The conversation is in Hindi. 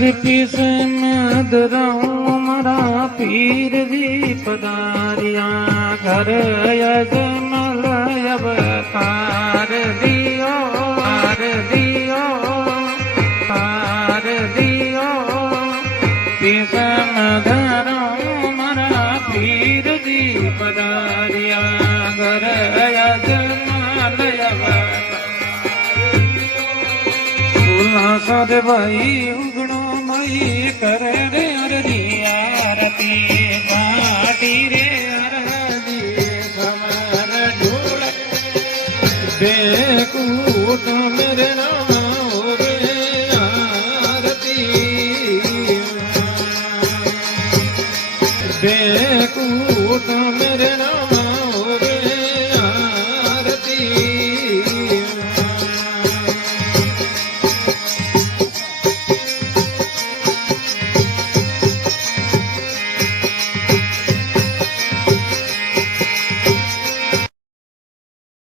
पीस मधुराऊं मरा पीर जी पधारिया घर यजमल अवतार दियो तार दियो तार दियो पीस मधुराऊं मरा पीर जी पधारिया घर यजमल साध भाई उगणो मई करे रे अरदी आरती घाटी रे